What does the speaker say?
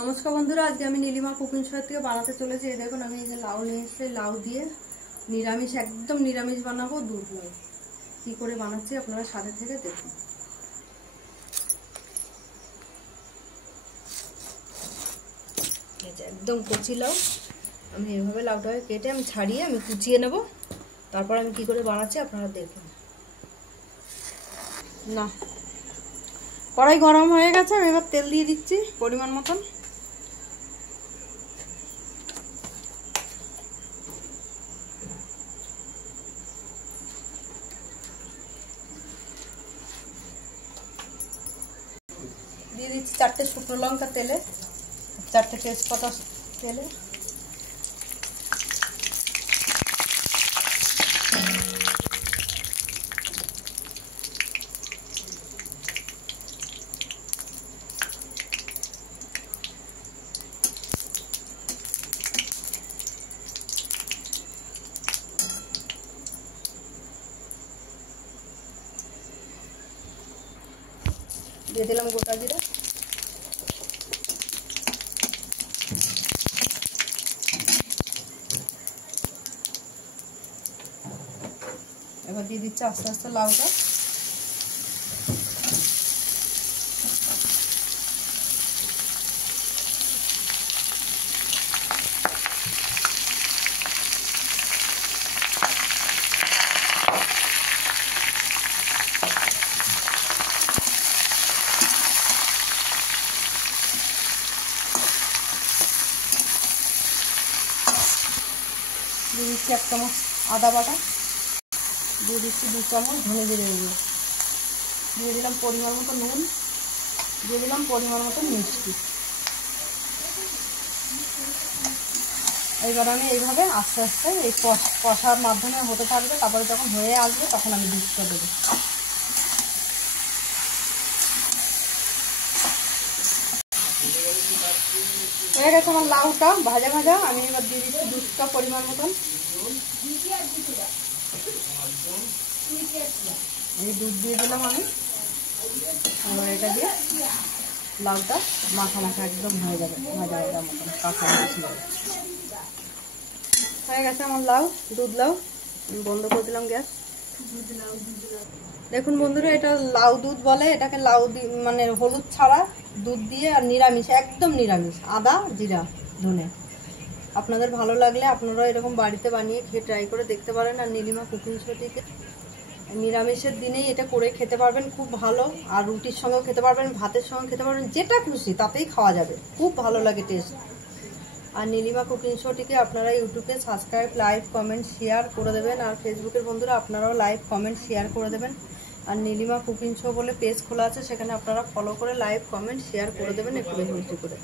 নমস্কার বন্ধুরা, আজকে আমি নীলিমা কুকিং শো থেকে বানাতে চলেছি। এই দেখুন, আমি এই যে লাউ নিয়ে এসেছি, লাউ দিয়ে নিরামিষ, একদম নিরামিষ বানাবো, দুধ লাউ। কি করে বানাচ্ছি আপনারা সাথে থেকে দেখুন। একদম কচি লাউ, আমি এইভাবে লাউটাকে কেটে আমি ছাড়িয়ে আমি কুচিয়ে নেব, তারপর আমি কি করে বানাচ্ছি আপনারা দেখুন। না, কড়াই গরম হয়ে গেছে, আমি এবার তেল দিয়ে দিচ্ছি পরিমাণ মতন। দিয়ে দিচ্ছি 4টে শুকনো লঙ্কা তেলে, 4টে তেজপাতা তেলে, দিয়ে দিলাম গোটা জিরা, এবার দিয়ে দিচ্ছি আস্তে আস্তে লাউটা। দিয়ে দিচ্ছি 1 চামচ আদা বাটা, দিয়ে দিচ্ছি 2 চামচ ধনে জিরে গুঁড়ো, দিয়ে দিলাম পরিমাণ মতো নুন, দিয়ে দিলাম পরিমাণ মতো মিষ্টি। এবার আমি এইভাবে আস্তে আস্তে এই কষার মাধ্যমে হতে থাকবে, তারপরে যখন হয়ে আসবে তখন আমি দুধটা দেবো। হয়ে গেছে আমার লাউটা ভাজা ভাজা, আমি এবার দিয়ে দিচ্ছি দুধটা পরিমাণ মতন। এই দুধ দিয়ে দিলাম আমি, এবার এটা দিয়ে লাউটা মাখা মাখা একদম হয়ে যাবে, ভাজা ভাজা মতন কাঁচা মিশে যাবে। হয়ে গেছে আমার লাউ, দুধ লাউ। বন্ধ করে দিলাম গ্যাস। দেখুন বন্ধুরা, এটা লাউ দুধ বলে, এটাকে লাউ মানে হলুদ ছাড়া দুধ দিয়ে, আর নিরামিষ, একদম নিরামিষ, আদা জিরা ধনে। আপনাদের ভালো লাগলে আপনারা এরকম বাড়িতে বানিয়ে খেয়ে ট্রাই করে দেখতে পারেন। আর নীলিমা কুকিং শো থেকে নিরামিষের দিনেই এটা করে খেতে পারবেন, খুব ভালো। আর রুটির সঙ্গেও খেতে পারবেন, ভাতের সঙ্গে খেতে পারবেন, যেটা খুশি তাতেই খাওয়া যাবে, খুব ভালো লাগে টেস্ট। আর নীলিমা কুকিং শোটিকে আপনারা ইউটিউবে সাবস্ক্রাইব, লাইক, কমেন্ট, শেয়ার করে দেবেন। আর ফেসবুকের বন্ধুরা আপনারাও লাইক, কমেন্ট, শেয়ার করে দেবেন। আর নীলিমা কুকিং শো বলে পেজ খোলা আছে, সেখানে আপনারা ফলো করে লাইক, কমেন্ট, শেয়ার করে দেবেন একটু বেশি বেশি করে।